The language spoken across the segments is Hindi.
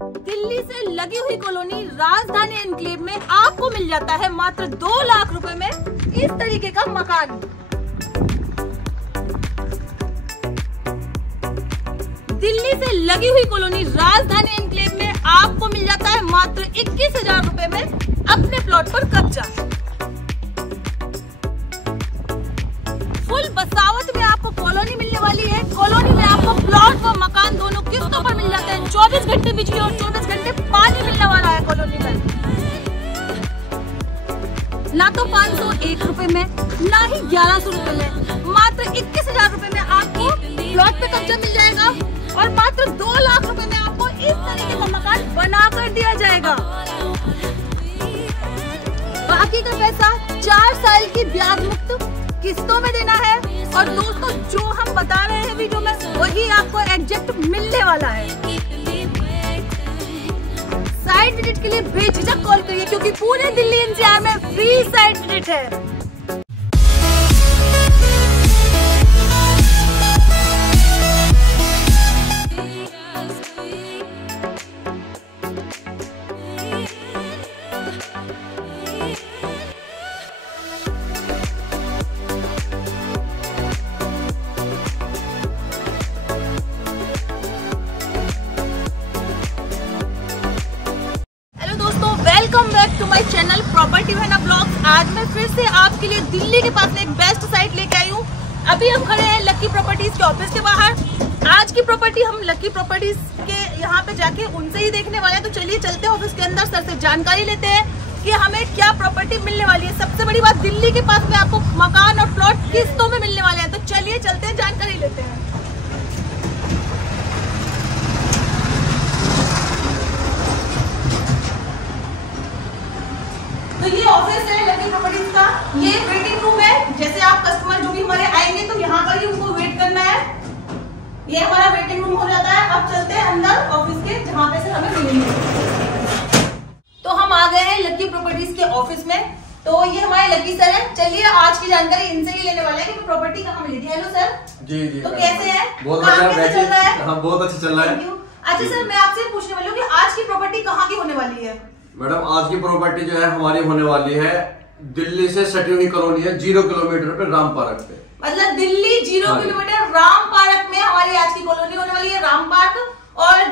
दिल्ली से लगी हुई कॉलोनी राजधानी एनक्लेव में आपको मिल जाता है मात्र 2 लाख रुपए में इस तरीके का मकान। दिल्ली से लगी हुई कॉलोनी राजधानी एनक्लेव में आपको मिल जाता है मात्र 21,000 रुपए में अपने प्लॉट पर कब्जा। फुल बसावट में आपको कॉलोनी मिलने वाली है। कॉलोनी में आपको प्लॉट व मकान दोनों किस्तों पर मिल जाते हैं। 24 घंटे बिजली और 24 घंटे पानी मिलने वाला है कॉलोनी में। ना तो 501 रुपए में, ना ही 1100 रुपए में, मात्र 21,000 रुपए में आपको प्लॉट पे कब्जा मिल जाएगा और मात्र 2 लाख रुपए में आपको इस तरीके का मकान बना कर दिया जाएगा। बाकी का पैसा 4 साल की ब्याज मुक्त किस्तों में देना है। और दोस्तों, जो हम बता रहे हैं वीडियो में वही आपको एग्जैक्ट मिलने वाला है। साइट विजिट के लिए बेझिझक कॉल करिए, क्योंकि पूरे दिल्ली एनसीआर में फ्री साइट विजिट है। Welcome back to my channel property वैना ब्लॉग्स। आज मैं फिर से आपके लिए दिल्ली के पास में एक बेस्ट साइट लेके आई हूँ। अभी हम खड़े हैं लकी प्रॉपर्टीज के ऑफिस के बाहर। आज की प्रॉपर्टी हम लकी प्रॉपर्टीज के यहाँ पे जाके उनसे ही देखने वाले हैं। तो चलिए चलते हैं ऑफिस के अंदर, सर से जानकारी लेते हैं कि हमें क्या प्रॉपर्टी मिलने वाली है। सबसे बड़ी बात, दिल्ली के पास में आपको मकान और प्लॉट किस्तों में मिलने वाले हैं। तो चलिए चलते हैं, जानकारी लेते हैं। तो ये ऑफिस है लकी प्रॉपर्टीज का। ये वेटिंग रूम है। जैसे आप कस्टमर जो भी हमारे आएंगे तो यहाँ पर ही उनको वेट करना है। ये हमारा वेटिंग रूम हो जाता है। अब चलते हैं अंदर ऑफिस के, जहाँ पे से हमें मिलेंगे। तो हम आ गए हैं लकी प्रॉपर्टीज के ऑफिस में। तो ये हमारे लकी सर है। चलिए आज की जानकारी इनसे ही लेने वाले हैं कि प्रॉपर्टी कहाँ मिली थी। Hello sir. जी जी। तो कैसे है? बहुत बढ़िया चल रहा है? हाँ, बहुत अच्छा चल रहा है। अच्छा सर, मैं आपसे पूछने वाली हूँ कि आज की प्रॉपर्टी कहाँ की होने वाली है? मैडम, आज की प्रॉपर्टी जो है हमारी होने वाली है दिल्ली से सटी हुई कॉलोनी है 0 किलोमीटर पे राम पार्क पे। मतलब दिल्ली 0 किलोमीटर राम पार्क में हमारी आज की कॉलोनी होने वाली है, राम पार्क। और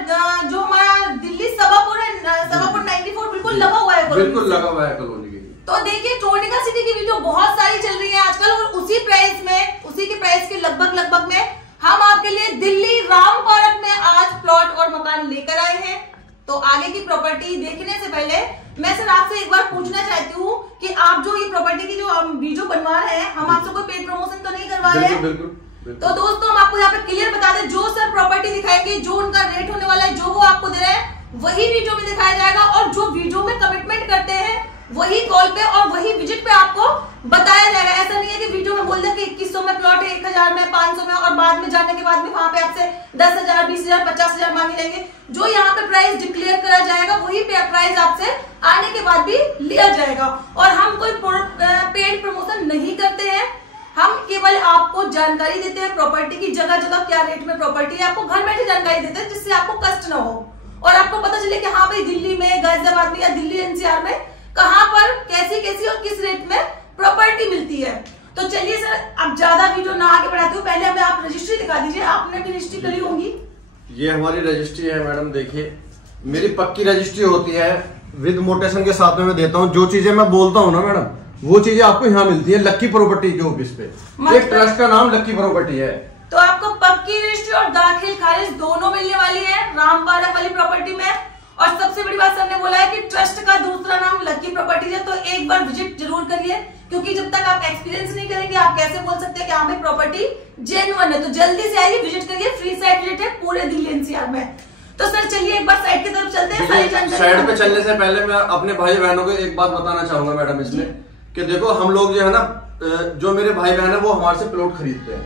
जो हमारा दिल्ली सभापुर है, सभापुर 94 बिल्कुल लगा हुआ है, बिल्कुल लगा हुआ है कॉलोनी के। तो देखिए, टोनिका सिटी की वीडियो बहुत सारी चल रही है आजकल, और उसी प्राइस में, उसी के प्राइस के लगभग में हम आपके लिए दिल्ली राम पार्क में आज प्लॉट और मकान लेकर आए हैं। तो आगे की प्रॉपर्टी देखने से पहले मैं सर आपसे एक बार पूछना चाहती हूँ कि आप जो ये प्रॉपर्टी की जो हम वीडियो बनवा रहे हैं, हम आपसे कोई पेड प्रमोशन तो नहीं करवा रहे हैं? बिल्कुल। तो दोस्तों, हम आपको यहाँ पे क्लियर बता दें, जो सर प्रॉपर्टी दिखाएंगे, जो उनका रेट होने वाला है, जो वो आपको दे रहे हैं, वही वीडियो में दिखाया जाएगा। और जो वीडियो में कमिटमेंट करते हैं वही कॉल पे और वही विजिट पे आपको बताया जाएगा। ऐसा नहीं है कि वीडियो में बोल दे कि 2100 में प्लॉट है, 1000 में, 500 में, और बाद में जाने के बाद में वहां पे आपसे 10,000, 20,000, 50,000 मांगे जाएंगे। जो यहाँ पे प्राइस डिक्लेयर करा जाएगा वही प्राइस आपसे आने के बाद भी लिया जाएगा। और हम कोई पेड प्रमोशन नहीं करते हैं, हम केवल आपको जानकारी देते हैं प्रॉपर्टी की। जगह जगह क्या रेट में प्रॉपर्टी है, आपको घर बैठे जानकारी देते हैं, जिससे आपको कष्ट ना हो और आपको पता चले कि हाँ भाई, दिल्ली में, गाजियाबाद में या दिल्ली एनसीआर में कहाँ पर कैसी और किस रेट में प्रॉपर्टी मिलती है। तो चलिए सर, अब ज्यादा वीडियो ना आगे बढ़ाती हूँ, पहले हमें आप रजिस्ट्री दिखा दीजिए। आपने भी रजिस्ट्री करी होगी। ये हमारी रजिस्ट्री है मैडम। देखिए, मेरी पक्की रजिस्ट्री होती है, विद मोटेशन के साथ में मैं देता हूँ। जो चीजें मैं बोलता हूँ ना मैडम, वो चीजें आपको यहाँ मिलती है लकी प्रॉपर्टी के ऑफिस पे। एक ट्रस्ट का नाम लकी प्रॉपर्टी है। तो आपको पक्की रजिस्ट्री और दाखिल खारिज दोनों मिलने वाली है राम पार्क वाली प्रॉपर्टी में। और सबसे बड़ी बात, सर ने बोला है कि ट्रस्ट का दूसरा नाम लकी प्रॉपर्टीज है। तो एक बार विजिट जरूर करिए, क्योंकि जब तक आप एक्सपीरियंस नहीं करेंगे आप कैसे बोल सकते हैं कि हाँ भाई प्रॉपर्टी जेन्युइन है। तो जल्दी से आइए, विजिट करिए। फ्री साइट विजिट है पूरे दिल्ली एनसीआर में। तो सर चलिए एक बार साइट की तरफ चलते हैं। सारी जानकारी साइड पे चलने से पहले मैं अपने भाई बहनों को एक बात बताना चाहूंगा मैडम इसमें, कि देखो हम लोग जो है ना, जो मेरे भाई बहन है वो हमारे से प्लॉट खरीदते हैं,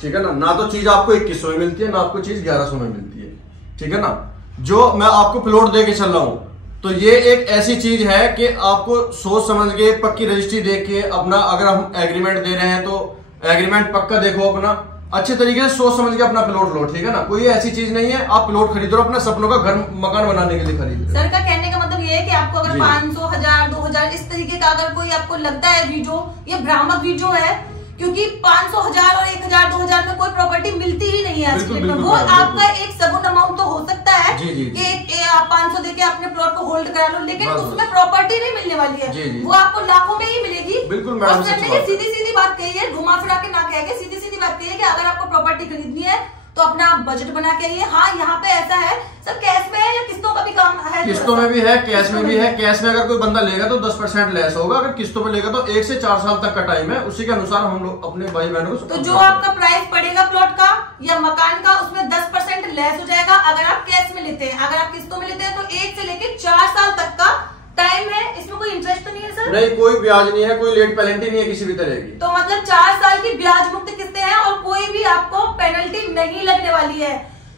ठीक है ना तो चीज आपको 2100 में मिलती है, ना आपको चीज 1100 में मिलती है, ठीक है ना। जो मैं आपको प्लॉट दे के चल रहा हूँ, तो ये एक ऐसी चीज है कि आपको सोच समझ के, पक्की रजिस्ट्री देख के अपना, अगर हम एग्रीमेंट दे रहे हैं तो एग्रीमेंट पक्का देखो अपना। अच्छे तरीके से सोच समझ के अपना प्लॉट लो, ठीक है ना। कोई ऐसी चीज नहीं है आप प्लॉट खरीदो अपने सपनों का घर मकान बनाने के लिए खरीदो। सर का कहने का मतलब ये है कि आपको अगर 500, 1000, 2000 इस तरीके का अगर कोई आपको लगता है वीडियो, ये भ्रामक वीडियो है, क्योंकि 500, 1000 और 1000, 2000 में कोई प्रॉपर्टी मिलती ही नहीं है आज के डेट में। वो आपका एक सगुन अमाउंट तो हो सकता है कि आप 500 देके अपने प्लॉट को होल्ड करा लो, लेकिन उसमें प्रॉपर्टी नहीं मिलने वाली है, वो आपको लाखों में ही मिलेगी। बिल्कुल मैडम, सीधी सीधी बात कही है, घुमा फिरा के ना कह के सीधी सीधी बात कही है कि अगर आपको प्रॉपर्टी खरीदनी है तो अपना बजट बना के आइए। हाँ, यहाँ पे ऐसा है सर, कैश में है या किस्तों का भी काम है? किस्तों में भी है, कैश में भी है। कैश में अगर कोई बंदा लेगा तो 10% लेस होगा, अगर किस्तों में लेगा तो 1 से 4 साल तक का टाइम है, उसी के अनुसार हम लोग अपने भाई बहनों को। तो जो आपका प्राइस पड़ेगा प्लॉट का या मकान का, उसमें 10% लेस हो जाएगा अगर आप कैश में लेते हैं। अगर आप किस्तों में लेते हैं तो 1 से लेकर 4 साल तक का टाइम है। इसमें कोई इंटरेस्ट तो नहीं है सर? नहीं, कोई ब्याज नहीं है, कोई लेट पेनल्टी नहीं है किसी भी तरह की। तो मतलब 4 साल की ब्याज मुक्त किस्तें हैं और कोई भी आपको पेनल्टी नहीं लगने वाली है।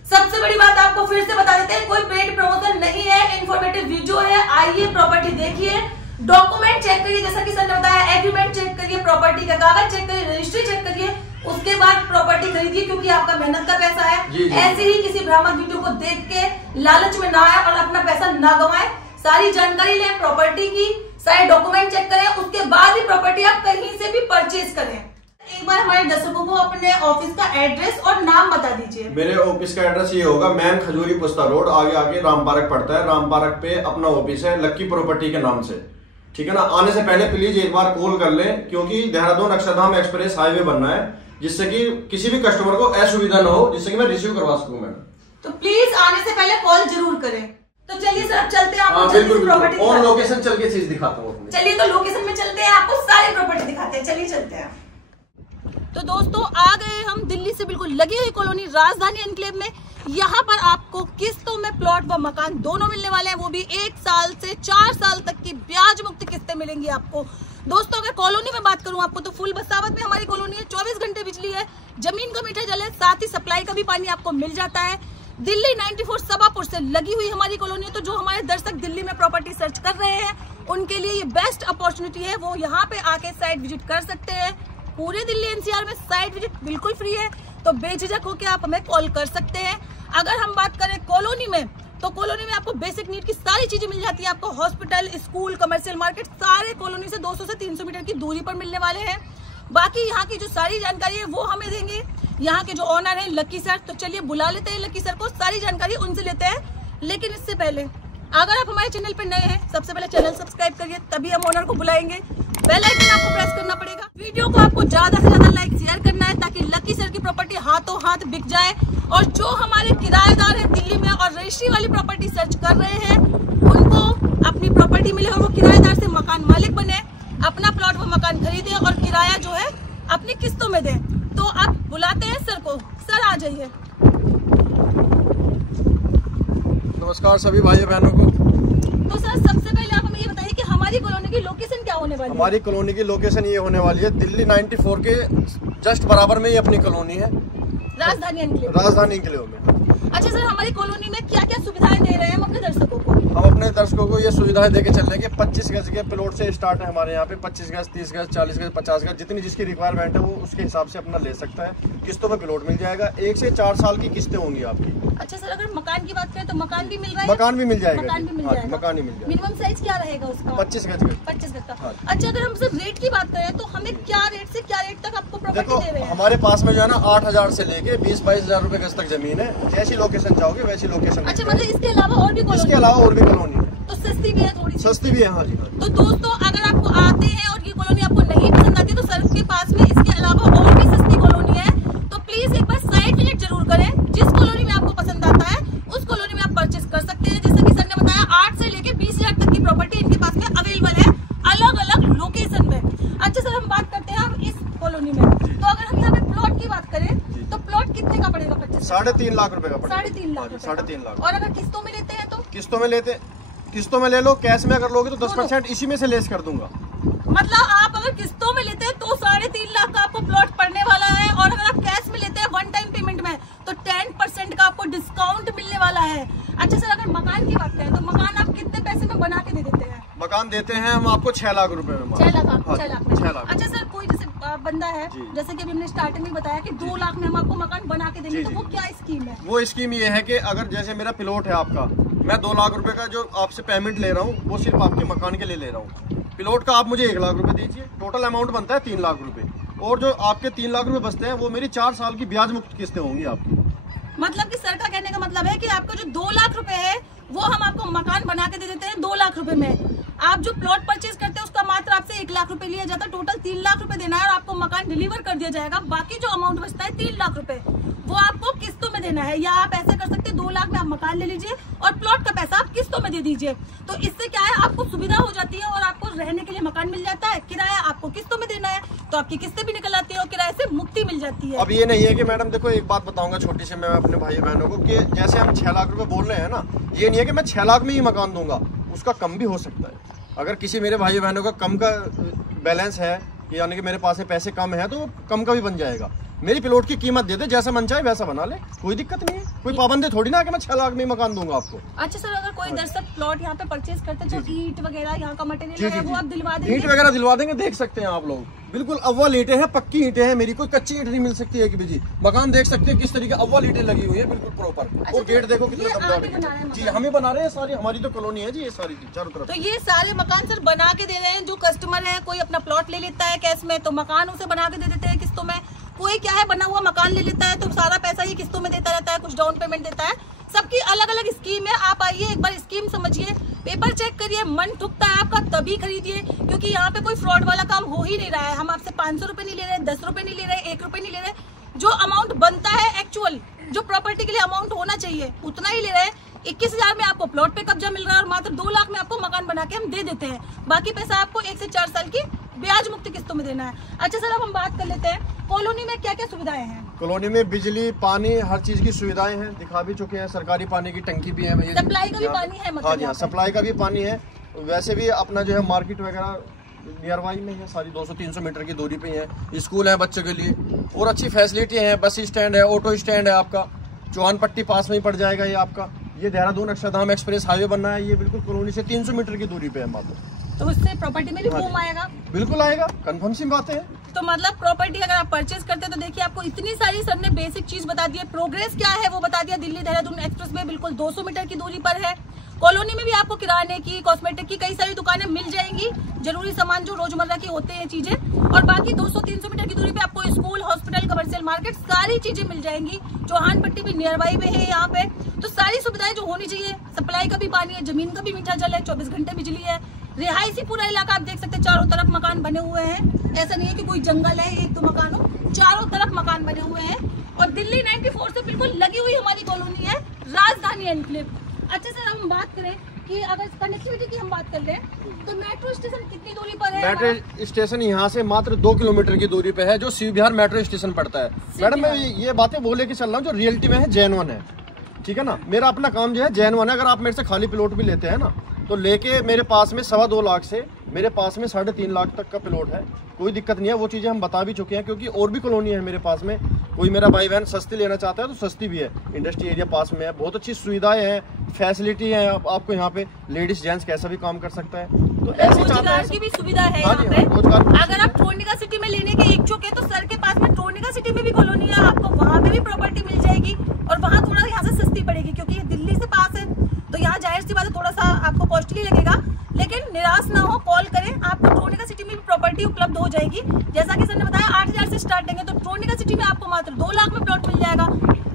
सबसे बड़ी बात आपको फिर से बता देते हैं, कोई पेड प्रमोशन नहीं है, इन्फॉर्मेटिव वीडियो है। आइए, प्रॉपर्टी देखिए, डॉक्यूमेंट चेक करिए, जैसा कि सर ने बताया, एग्रीमेंट चेक करिए, प्रॉपर्टी का कागज चेक करिए, रजिस्ट्री चेक करिए, उसके बाद प्रॉपर्टी खरीदिए, क्योंकि आपका मेहनत का पैसा है। ऐसे ही किसी भ्रामक वीडियो को देख के लालच में ना आए और अपना पैसा ना गवाएं। सारी जानकारी लें प्रॉपर्टी की, सारे डॉक्यूमेंट चेक करें, उसके बाद ही प्रॉपर्टी आप कहीं से भी परचेज करें। एक बार हमारे दर्शकों को अपने ऑफिस का एड्रेस और नाम बता दीजिए। मेरे ऑफिस का एड्रेस ये होगा, मैन खजूरी पुस्ता रोड, आगे राम पार्क पड़ता है। राम पार्क पे अपना ऑफिस है, लक्की प्रॉपर्टी के नाम से, ठीक है ना। आने से पहले प्लीज एक बार कॉल कर लें, क्योंकि देहरादून अक्षरधाम एक्सप्रेस हाईवे बनना है, जिससे कि किसी भी कस्टमर को असुविधा न हो, जिससे कि मैं रिसीव करवा सकूं मैडम। तो प्लीज आने से पहले कॉल जरूर करें। तो चलिए सर, अब चलते हैं, आपको प्रॉपर्टी और लोकेशन चल के चीज दिखाता हूँ। चलिए, तो लोकेशन में चलते हैं, आपको सारी प्रॉपर्टी दिखाते हैं। चलिए चलते हैं। तो दोस्तों, आ गए हम दिल्ली से बिल्कुल लगी हुई कॉलोनी राजधानी एनक्लेव में। यहाँ पर आपको किस्तों में प्लॉट व मकान दोनों मिलने वाले हैं, वो भी 1 साल से 4 साल तक की ब्याज मुक्त किस्तें मिलेंगी आपको। दोस्तों, अगर कॉलोनी में बात करूं आपको, तो फुल बसावत में हमारी कॉलोनी है, 24 घंटे बिजली है, जमीन का मीठा जल है, साथ ही सप्लाई का भी पानी आपको मिल जाता है। दिल्ली 94 सभापुर से लगी हुई हमारी कॉलोनी। तो जो हमारे दर्शक दिल्ली में प्रॉपर्टी सर्च कर रहे हैं, उनके लिए ये बेस्ट अपॉर्चुनिटी है, वो यहाँ पे आके साइट विजिट कर सकते हैं। पूरे दिल्ली एनसीआर में साइट विजिट बिल्कुल फ्री है, तो बेझिझक होकर आप हमें कॉल कर सकते हैं। अगर हम बात करें कॉलोनी में, तो कॉलोनी में आपको बेसिक नीड की सारी चीजें मिल जाती है। आपको हॉस्पिटल, स्कूल, कमर्शियल मार्केट सारे कॉलोनी से 200 से 300 मीटर की दूरी पर मिलने वाले हैं। बाकी यहाँ की जो सारी जानकारी है वो हमें देंगे यहाँ के जो ओनर है लकी सर। तो चलिए बुला लेते हैं लकी सर को, सारी जानकारी उनसे लेते हैं। लेकिन इससे पहले, अगर आप हमारे चैनल पर नए हैं, सबसे पहले चैनल सब्सक्राइब करिए, तभी हम ओनर को बुलाएंगे। बेल आइकन आपको प्रेस करना पड़ेगा। वीडियो को आपको ज्यादा से ज्यादा लाइक शेयर करना है, ताकि लकी सर की प्रॉपर्टी हाथों हाथ बिक जाए। और जो हमारे किराएदार है दिल्ली में और रजिस्ट्री वाली प्रॉपर्टी सर्च कर रहे हैं, उनको अपनी प्रॉपर्टी मिले और वो किराएदार से मकान मालिक बने, अपना प्लॉट व मकान खरीदे और किराया जो है अपनी किस्तों में दें। तो आप बुलाते हैं सर को। सर आ जाइए। नमस्कार सभी भाई बहनों को। तो सर, सबसे पहले आप हमें ये बताइए कि हमारी कॉलोनी की लोकेशन क्या होने वाली है? हमारी कॉलोनी की लोकेशन ये होने वाली है, दिल्ली 94 के जस्ट बराबर में ही अपनी कॉलोनी है, राजधानी एनक्लेव। राजधानी एनक्लेव में। अच्छा सर, हमारी कॉलोनी में क्या क्या सुविधाएं दे रहे हैं हम अपने दर्शकों को? हम अपने दर्शकों को ये सुविधाएं देके चल रहे हैं कि 25 गज के प्लॉट से स्टार्ट है हमारे यहाँ पे। 25 गज, 30 गज, 40 गज, 50 गज, जितनी जिसकी रिक्वायरमेंट है वो उसके हिसाब से अपना ले सकता है। किस्तों में प्लॉट मिल जाएगा, 1 से 4 साल की किस्तें होंगी आपकी। अच्छा सर, अगर मकान की बात करें तो मकान भी मिल रहा है? मकान भी मिल जाएगा, मकान भी मिल जाएगा। मकान ही मिल जाएगा। मिनिमम साइज क्या रहेगा उसका? 25 गज का। 25 गज का। अच्छा, अगर हम सर रेट की बात करें तो हमें क्या रेट से क्या रेट तक आपको प्रॉपर्टी दे रहे हैं? हमारे पास में जो है ना 8,000 से लेके 20-22 हजार रुपए गज तक जमीन है। जैसी लोकेशन चाहोगे वैसी लोकेशन। अच्छा, मतलब इसके अलावा और भी कॉलोनी? इसके अलावा और भी कॉलोनी है, तो सस्ती भी है, थोड़ी सस्ती भी है। हाँ जी। तो दोस्तों, अगर आपको आते हैं और ये कॉलोनी आपको नहीं पसंद आती, तो सर के पास में इसके अलावा और भी सस्ती कॉलोनी है। तो प्लीज एक बार साइट विजिट जरूर करें। जिस कॉलोनी में आपको पसंद आता है उस कॉलोनी में आप परचेज कर सकते हैं। जैसा कि सर ने बताया, 8 से लेके 20 हजार तक की प्रॉपर्टी इनके पास में अवेलेबल है, अलग अलग लोकेशन में। अच्छा सर, हम बात करते हैं अब इस कॉलोनी में। तो अगर हम यहाँ पे प्लॉट की बात करें तो प्लॉट कितने का पड़ेगा? 3.5 लाख रुपए का पड़ेगा। 3.5 लाख। 3.5 लाख। और अगर किस्तों में लेते हैं तो? किस्तों में ले लो, कैश में अगर लोगे तो 10% इसी में से लेस कर दूंगा। मतलब आप अगर किस्तों में लेते हैं तो 3.5 लाख का आपको प्लॉट पड़ने वाला है, और अगर आप कैश में लेते हैं वन टाइम पेमेंट में तो 10% का आपको डिस्काउंट मिलने वाला है। अच्छा सर, अगर मकान की बात करें तो मकान आप कितने पैसे में बना के दे देते हैं? मकान देते हैं हम आपको 6 लाख रुपए में। 6 लाख? 6 लाख। अच्छा सर, कोई जैसे बंदा है, जैसे कि अभी हमने स्टार्टिंग में बताया कि 2 लाख में हम आपको मकान बना के देंगे, तो वो क्या स्कीम है? वो स्कीम ये है कि अगर जैसे मेरा प्लॉट है आपका, मैं 2 लाख रुपए का जो आपसे पेमेंट ले रहा हूँ वो सिर्फ आपके मकान के लिए ले रहा हूँ। प्लॉट का आप मुझे 1 लाख रुपए दीजिए, टोटल अमाउंट बनता है 3 लाख रुपए, और जो आपके 3 लाख रुपए बचते हैं वो मेरी 4 साल की ब्याज मुक्त किस्तें होंगी आपकी। मतलब कि सर का कहने का मतलब है कि आपका जो 2 लाख रुपए है वो हम आपको मकान बना के दे देते हैं 2 लाख रुपए में। आप जो प्लॉट परचेज करते हैं उसका मात्र आपसे 1 लाख रुपए लिया जाता है, टोटल 3 लाख रुपए देना है और आपको मकान डिलीवर कर दिया जाएगा। बाकी जो अमाउंट बचता है 3 लाख रुपए वो आपको किस्तों में देना है, या आप ऐसे कर सकते हैं 2 लाख में आप मकान ले लीजिए और प्लॉट का पैसा आप किस्तों में दे दीजिए। तो इससे क्या है, आपको सुविधा हो जाती है और आपको रहने के लिए मकान मिल जाता है, किराया आपको किस्तों में देना है तो आपकी किस्तें भी निकल आती है और किराए से मुक्ति मिल जाती है। अब ये नहीं है कि मैडम देखो एक बात बताऊंगा छोटी सी मैं अपने भाई बहनों को, कि जैसे हम 6 लाख रुपए बोल रहे हैं ना, ये नहीं है कि मैं 6 लाख में ही मकान दूंगा, उसका कम भी हो सकता है। अगर किसी मेरे भाई बहनों का कम का बैलेंस है, यानी कि मेरे पास पैसे कम है, तो कम का भी बन जाएगा। मेरी प्लॉट की कीमत दे दे, जैसा मन चाहे वैसा बना ले, कोई दिक्कत नहीं है। कोई पाबंदी थोड़ी ना कि मैं 6 लाख में मकान दूंगा आपको। अच्छा सर, अगर कोई दर्शक प्लॉट यहाँ पे परचेज करते हैं, जो ईंट वगैरह यहाँ का मटेरियल है वो आप दिलवा देंगे? ईंट वगैरह दिलवा देंगे, देख सकते हैं आप लोग, बिल्कुल अव्वल ईंटें हैं, पक्की ईंटें हैं मेरी, कोई कच्ची ईंट नहीं मिल सकती है कि जी। मकान देख सकते हैं किस तरीके अव्वल ईंटें लगी हुई है, बिल्कुल प्रॉपर। और गेट देखो कितने दमदार जी, हम ही बना रहे हैं सारी, हमारी तो कॉलोनी है जी ये सारी चारों तरफ। तो ये सारे मकान सर बना के दे रहे हैं। जो कस्टमर है, कोई अपना प्लॉट ले लेता है कैश में तो मकान उसे बना के दे देते हैं किस्तों में, कोई क्या है बना हुआ मकान ले लेता है तो सारा पैसा ये किस्तों में देता रहता है, कुछ डाउन पेमेंट देता है। सबकी अलग अलग स्कीम है। आप आइए एक बार स्कीम समझिए, पेपर चेक करिए, मन ठुकता है आपका तभी खरीदिए, क्योंकि यहाँ पे कोई फ्रॉड वाला काम हो ही नहीं रहा है। हम आपसे 500 रुपए नहीं ले रहे, 10 रुपए नहीं ले रहे, 1 रुपए नहीं ले रहे, जो अमाउंट बनता है एक्चुअल जो प्रॉपर्टी के लिए अमाउंट होना चाहिए उतना ही ले रहे हैं। 21,000 में आपको प्लॉट पे कब्जा मिल रहा है और मात्र 2 लाख में आपको मकान बना के हम दे देते हैं। बाकी पैसा आपको 1 से 4 साल की ब्याज मुक्त किस्तों में देना है। अच्छा सर, अब हम बात कर लेते हैं कॉलोनी में क्या क्या सुविधाएं हैं। कॉलोनी में बिजली, पानी, हर चीज की सुविधाएं हैं, दिखा भी चुके हैं। सरकारी पानी की टंकी भी है, सप्लाई का भी पानी है, मतलब हाँ जी, सप्लाई का भी पानी है। वैसे भी अपना जो है मार्केट वगैरह नियर बाई में है, सारी 200-300 मीटर की दूरी पे है। स्कूल है बच्चों के लिए और अच्छी फैसिलिटी है, बस स्टैंड है, ऑटो स्टैंड है, आपका चौहान पट्टी पास में ही पड़ जाएगा ये आपका। ये देहरादून अक्षरधाम एक्सप्रेस हाईवे बनना है, ये बिल्कुल कॉलोनी से 300 मीटर की दूरी पे है मात्र। तो उससे प्रॉपर्टी में भी बूम आएगा? बिल्कुल आएगा, कंफर्म सी बात है। तो मतलब प्रॉपर्टी अगर आप परचेज करते हैं तो देखिए आपको इतनी सारी सर ने बेसिक चीज बता दी है। प्रोग्रेस क्या है वो बता दिया, दिल्ली देहरादून एक्सप्रेस वे बिल्कुल 200 मीटर की दूरी पर है। कॉलोनी में भी आपको किराने की, कॉस्मेटिक की कई सारी दुकानें मिल जाएंगी, जरूरी सामान जो रोजमर्रा की होते हैं चीजें, और बाकी 200-300 मीटर की दूरी पे आपको स्कूल, हॉस्पिटल, कमर्शियल मार्केट सारी चीजें मिल जाएंगी। चौहान पट्टी भी नियर बाई में है यहाँ पे, तो सारी सुविधाएं जो होनी चाहिए। सप्लाई का भी पानी है, जमीन का भी मीठा जल है, 24 घंटे बिजली है, रिहायशी पूरा इलाका आप देख सकते हैं, चारों तरफ मकान बने हुए हैं। ऐसा नहीं है कि कोई जंगल है 1-2 मकान हो, चारों तरफ मकान बने हुए हैं। और दिल्ली 94 से बिल्कुल लगी हुई हमारी कॉलोनी है, राजधानी एनक्लेव। अच्छा सर, हम बात करें कि अगर कनेक्टिविटी की हम बात कर लें तो मेट्रो स्टेशन कितनी दूरी पर है? मेट्रो स्टेशन यहाँ से मात्र 2 किलोमीटर की दूरी पे है, जो शिव विहार मेट्रो स्टेशन पड़ता है। मैडम मैं ये बातें बोले के चल रहा हूँ जो रियलिटी में है, जेन्युइन है, ठीक है ना। मेरा अपना काम जो है जेन्युइन है। अगर आप मेरे से खाली प्लॉट भी लेते हैं ना, तो लेके मेरे पास में 2.25 लाख से मेरे पास में 3.5 लाख तक का प्लॉट है, कोई दिक्कत नहीं है। वो चीज़ें हम बता भी चुके हैं, क्योंकि और भी कॉलोनी है मेरे पास में। कोई मेरा भाई बहन सस्ती लेना चाहता है तो सस्ती भी है, इंडस्ट्री एरिया पास में है, बहुत अच्छी सुविधाएं हैं, फैसिलिटी है। आपको यहाँ पे लेडीज जेंट्स कैसा भी काम कर सकता है, तो ऐसे रोजगार की भी सुविधा है यहाँ पे। अगर आप टोर्निका सिटी में लेने के इच्छुक है तो सर के पास में टोर्निका सिटी में भी कॉलोनी है, आपको वहाँ पे भी प्रॉपर्टी मिल जाएगी और वहाँ थोड़ा यहाँ से सस्ती पड़ेगी, क्योंकि ये दिल्ली से पास है तो यहाँ जाहिर सी बात है थोड़ा सा आपको कॉस्टली लगेगा। लेकिन निराश ना हो, कॉल करें, आपको टोर्निका सिटी में भी प्रॉपर्टी उपलब्ध हो जाएगी। जैसा कि सर ने बताया 8,000 से स्टार्टिंग है, तो टोर्निका सिटी में आपको मात्र 2 लाख में प्लॉट मिल जाएगा।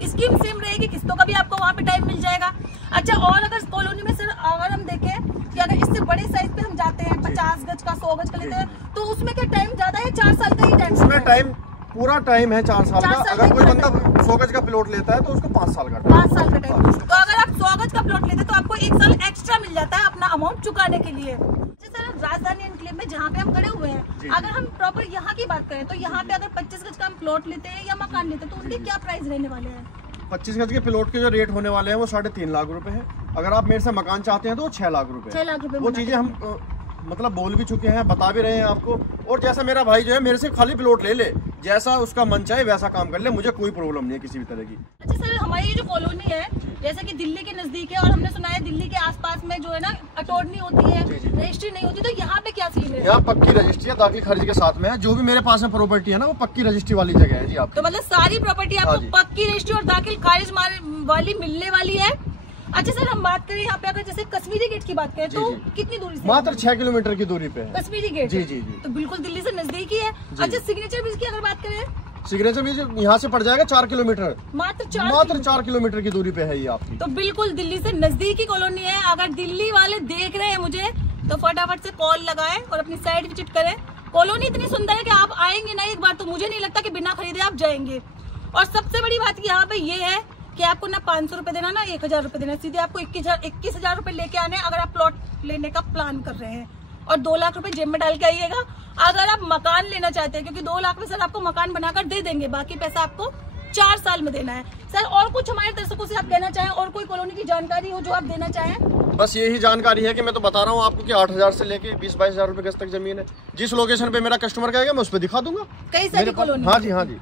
स्कीम सेम रहेगी, किस्तों का भी आपको वहाँ पे टाइम मिल जाएगा। अच्छा, और अगर कॉलोनी में सर अगर हम देखें कि अगर इससे बड़े साइज पे हम जाते हैं, 50 गज का, 100 गज का लेते हैं, तो उसमें क्या टाइम ज्यादा है? 4 साल का ही टाइम? उसमें टाइम पूरा टाइम है 4 साल का। अगर कोई बंदा 100 गज का प्लॉट लेता है तो उसको 5 साल का टाइम। 5 साल का टाइम। तो अगर आप 100 गज का प्लॉट लेते हैं तो आपको 1 साल एक्स्ट्रा मिल जाता है अपना अमाउंट चुकाने के लिए। सर, राजधानी एनक्लेव में जहाँ पे हम खड़े हुए हैं, अगर हम प्रॉपर यहाँ की बात करें तो यहाँ पे अगर 25 गज का हम प्लॉट लेते हैं या मकान लेते हैं तो उनके क्या प्राइस रहने वाले हैं? 25 गज के प्लॉट के जो रेट होने वाले हैं वो 3.5 लाख रुपए है। अगर आप मेरे से मकान चाहते हैं तो 6 लाख रुपए। 6 लाख रुपए वो चीजें हम मतलब बोल भी चुके हैं, बता भी रहे हैं आपको। और जैसा मेरा भाई जो है मेरे से खाली प्लॉट ले ले, जैसा उसका मन चाहे वैसा काम कर ले, मुझे कोई प्रॉब्लम नहीं है किसी भी तरह की। अच्छा सर, हमारी ये जो कॉलोनी है जैसे कि दिल्ली के नजदीक है और हमने सुना है दिल्ली के आसपास में जो है ना अटॉर्नी होती है, रजिस्ट्री नहीं होती, तो यहाँ पे क्या सीन है? यहाँ पक्की रजिस्ट्री है, दाखिल खारिज के साथ में है। जो भी मेरे पास में प्रॉपर्टी है ना वो पक्की रजिस्ट्री वाली जगह है जी। आप तो मतलब सारी प्रॉपर्टी आपको पक्की रजिस्ट्री और दाखिल खारिज वाली मिलने वाली है। अच्छा सर, हम बात करें यहाँ पे अगर जैसे कश्मीरी गेट की बात करें तो कितनी दूरी से? मात्र 6 किलोमीटर की दूरी पे है कश्मीरी गेट। जी जी जी, तो बिल्कुल दिल्ली से नजदीक ही है। अच्छा, सिग्नेचर ब्रिज की अगर बात करें? सिग्नेचर ब्रिज यहाँ से पड़ जाएगा 4 किलोमीटर, मात्र 4 किलोमीटर की दूरी पे है ये आपकी। तो बिल्कुल दिल्ली से नजदीकी कॉलोनी है। अगर दिल्ली वाले देख रहे हैं मुझे तो फटाफट से कॉल लगाएं और अपनी साइट विजिट करें। कॉलोनी इतनी सुंदर है कि आप आएंगे ना एक बार तो मुझे नहीं लगता कि बिना खरीदे आप जाएंगे। और सबसे बड़ी बात यहाँ पे ये है कि आपको ना 500 रुपए देना ना 1000 रुपए देना, सीधे आपको 21,000 रुपए लेके आने अगर आप प्लॉट लेने का प्लान कर रहे हैं। और 2 लाख रुपए जेब में डाल के आइएगा अगर आप मकान लेना चाहते हैं, क्योंकि 2 लाख में सर आपको मकान बनाकर दे देंगे, बाकी पैसा आपको 4 साल में देना है। सर और कुछ हमारे दर्शकों से आप कहना चाहें और कोई कॉलोनी की जानकारी हो जो आप देना चाहें? बस यही जानकारी है कि मैं तो बता रहा हूँ आपको कि 8,000 से लेके 20-22,000 रुपए गज तक जमीन है। जिस लोकेशन पे मेरा कस्टमर कहेगा मैं उस पर दिखा दूंगा कई सारी कॉलोनी। हाँ जी हाँ जी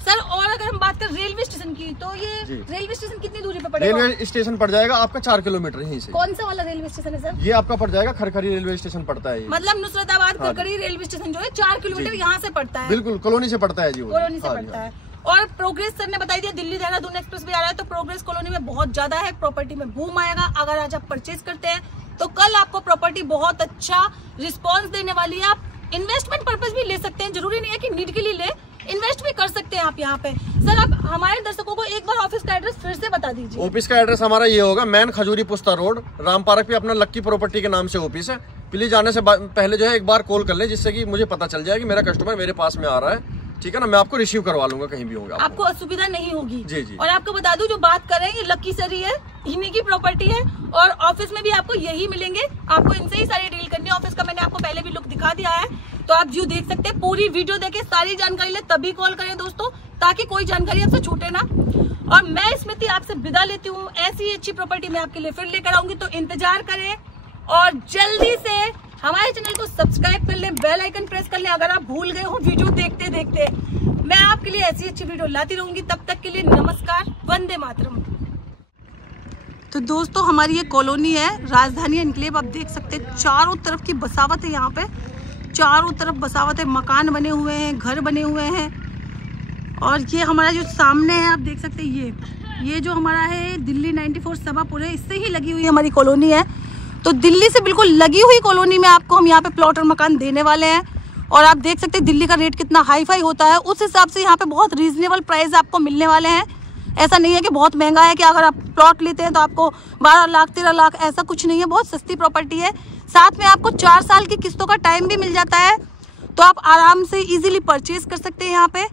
सर। और अगर हम बात करें रेलवे स्टेशन की तो ये रेलवे स्टेशन कितनी दूरी पे पड़ेगा? रेलवे स्टेशन पड़ जाएगा आपका 4 किलोमीटर यहीं से। कौन सा वाला रेलवे स्टेशन है सर? ये आपका पड़ जाएगा खरखरी रेलवे स्टेशन पड़ता है। मतलब नुसरताबाद खरखरी रेलवे स्टेशन जो है 4 किलोमीटर यहाँ से पड़ता है। बिल्कुल कॉलोनी से पड़ता है जी, कॉलोनी से पड़ता है। और प्रोग्रेस सर ने बताई दिया दिल्ली देहरादून एक्सप्रेस भी आ रहा है, तो प्रोग्रेस कॉलोनी में बहुत ज्यादा है, प्रॉपर्टी में बूम आएगा। अगर आज आप परचेज करते हैं तो कल आपको प्रॉपर्टी बहुत अच्छा रिस्पॉन्स देने वाली है। आप इन्वेस्टमेंट पर्पज भी ले सकते हैं, जरूरी नहीं है कि नीड के लिए ले, इन्वेस्ट भी कर सकते हैं आप यहाँ पे। सर आप हमारे दर्शकों को एक बार ऑफिस का एड्रेस फिर से बता दीजिए। ऑफिस का एड्रेस हमारा ये होगा, मेन खजूरी पुस्ता रोड, राम पार्क पे अपना लक्की प्रॉपर्टी के नाम से ऑफिस है। प्लीज आने से पहले जो है एक बार कॉल कर ले, जिससे कि मुझे पता चल जाए कि मेरा कस्टमर मेरे पास में आ रहा है, ठीक है ना। मैं आपको रिसीव करवा लूंगा, कहीं भी होगा आपको असुविधा नहीं होगी। जी जी। और आपको बता दूं जो बात कर रहे हैं ये लक्की सर ही है, इन्हीं की प्रॉपर्टी है और ऑफिस में भी आपको यही मिलेंगे। आपको इनसे ही सारी डील करनी है। ऑफिस का मैंने आपको पहले भी लुक दिखा दिया है, तो आप व्यू देख सकते हैं। पूरी वीडियो देखे, सारी जानकारी ले तभी कॉल करें दोस्तों, ताकि कोई जानकारी आपसे छूटे ना। और मैं स्मृति आपसे विदा लेती हूँ। ऐसी अच्छी प्रॉपर्टी मैं आपके लिए फिर लेकर आऊंगी, तो इंतजार करें और जल्दी से हमारे चैनल को सब्सक्राइब कर लें, बेल आइकन प्रेस कर लें अगर आप भूल गए हो वीडियो देखते देखते। मैं आपके लिए ऐसी अच्छी वीडियो लाती रहूंगी। तब तक के लिए नमस्कार, वंदे मातरम। तो दोस्तों हमारी ये कॉलोनी है राजधानी एनक्लेव, आप देख सकते हैं चारों तरफ की बसावत है। यहाँ पे चारों तरफ बसावत है, मकान बने हुए हैं, घर बने हुए हैं। और ये हमारा जो सामने है आप देख सकते हैं, ये जो हमारा है दिल्ली 94 सभापुर है, इससे ही लगी हुई हमारी कॉलोनी है। तो दिल्ली से बिल्कुल लगी हुई कॉलोनी में आपको हम यहाँ पे प्लॉट और मकान देने वाले हैं। और आप देख सकते हैं दिल्ली का रेट कितना हाई फाई होता है, उस हिसाब से यहाँ पे बहुत रीजनेबल प्राइस आपको मिलने वाले हैं। ऐसा नहीं है कि बहुत महंगा है कि अगर आप प्लॉट लेते हैं तो आपको 12 लाख 13 लाख, ऐसा कुछ नहीं है। बहुत सस्ती प्रॉपर्टी है, साथ में आपको 4 साल की किस्तों का टाइम भी मिल जाता है, तो आप आराम से इजीली परचेज कर सकते हैं। यहाँ पे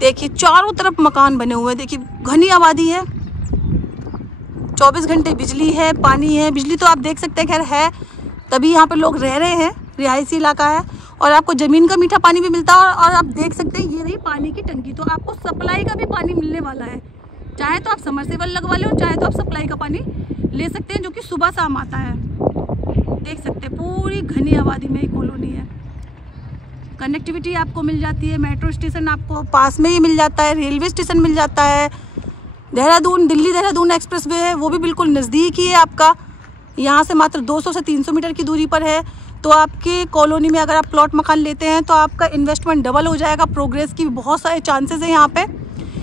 देखिए चारों तरफ मकान बने हुए हैं, देखिए घनी आबादी है, 24 घंटे बिजली है, पानी है। बिजली तो आप देख सकते हैं खैर है, तभी यहाँ पे लोग रह रहे हैं, रिहायशी इलाका है। और आपको ज़मीन का मीठा पानी भी मिलता है। और आप देख सकते हैं ये रही पानी की टंकी, तो आपको सप्लाई का भी पानी मिलने वाला है। चाहे तो आप समरसेबल लगवा लें, चाहे तो आप सप्लाई का पानी ले सकते हैं, जो कि सुबह शाम आता है। देख सकते हैं पूरी घनी आबादी में एक कॉलोनी है। कनेक्टिविटी आपको मिल जाती है, मेट्रो स्टेशन आपको पास में ही मिल जाता है, रेलवे स्टेशन मिल जाता है, देहरादून दिल्ली देहरादून एक्सप्रेस वे है वो भी बिल्कुल नज़दीक ही है आपका। यहाँ से मात्र 200 से 300 मीटर की दूरी पर है। तो आपके कॉलोनी में अगर आप प्लॉट मकान लेते हैं तो आपका इन्वेस्टमेंट डबल हो जाएगा। प्रोग्रेस की बहुत सारे चांसेस हैं, यहाँ पे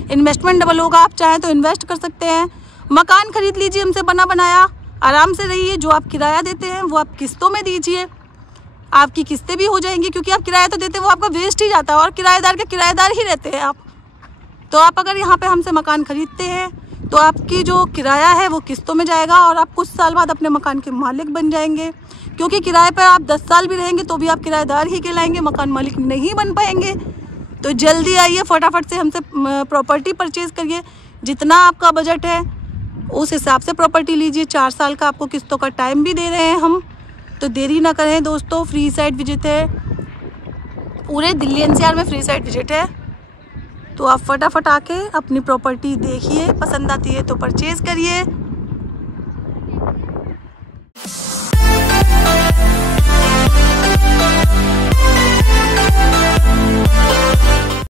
इन्वेस्टमेंट डबल होगा। आप चाहें तो इन्वेस्ट कर सकते हैं, मकान खरीद लीजिए हमसे बना बनाया, आराम से रहिए। जो आप किराया देते हैं वो आप किस्तों में दीजिए, आपकी किस्तें भी हो जाएंगी, क्योंकि आप किराया तो देते हैं वो आपका वेस्ट ही जाता है और किराएदार के किराएदार ही रहते हैं आप। तो आप अगर यहाँ पे हमसे मकान खरीदते हैं तो आपकी जो किराया है वो किस्तों में जाएगा और आप कुछ साल बाद अपने मकान के मालिक बन जाएंगे। क्योंकि किराए पर आप 10 साल भी रहेंगे तो भी आप किराएदार ही कहलाएंगे, मकान मालिक नहीं बन पाएंगे। तो जल्दी आइए, फटाफट से हमसे प्रॉपर्टी परचेज़ करिए। जितना आपका बजट है उस हिसाब से प्रॉपर्टी लीजिए। 4 साल का आपको किस्तों का टाइम भी दे रहे हैं हम, तो देरी ना करें दोस्तों। फ्री साइट विजिट है, पूरे दिल्ली एनसीआर में फ्री साइट विजिट है। तो आप फटाफट आके अपनी प्रॉपर्टी देखिए, पसंद आती है तो परचेज़ करिए।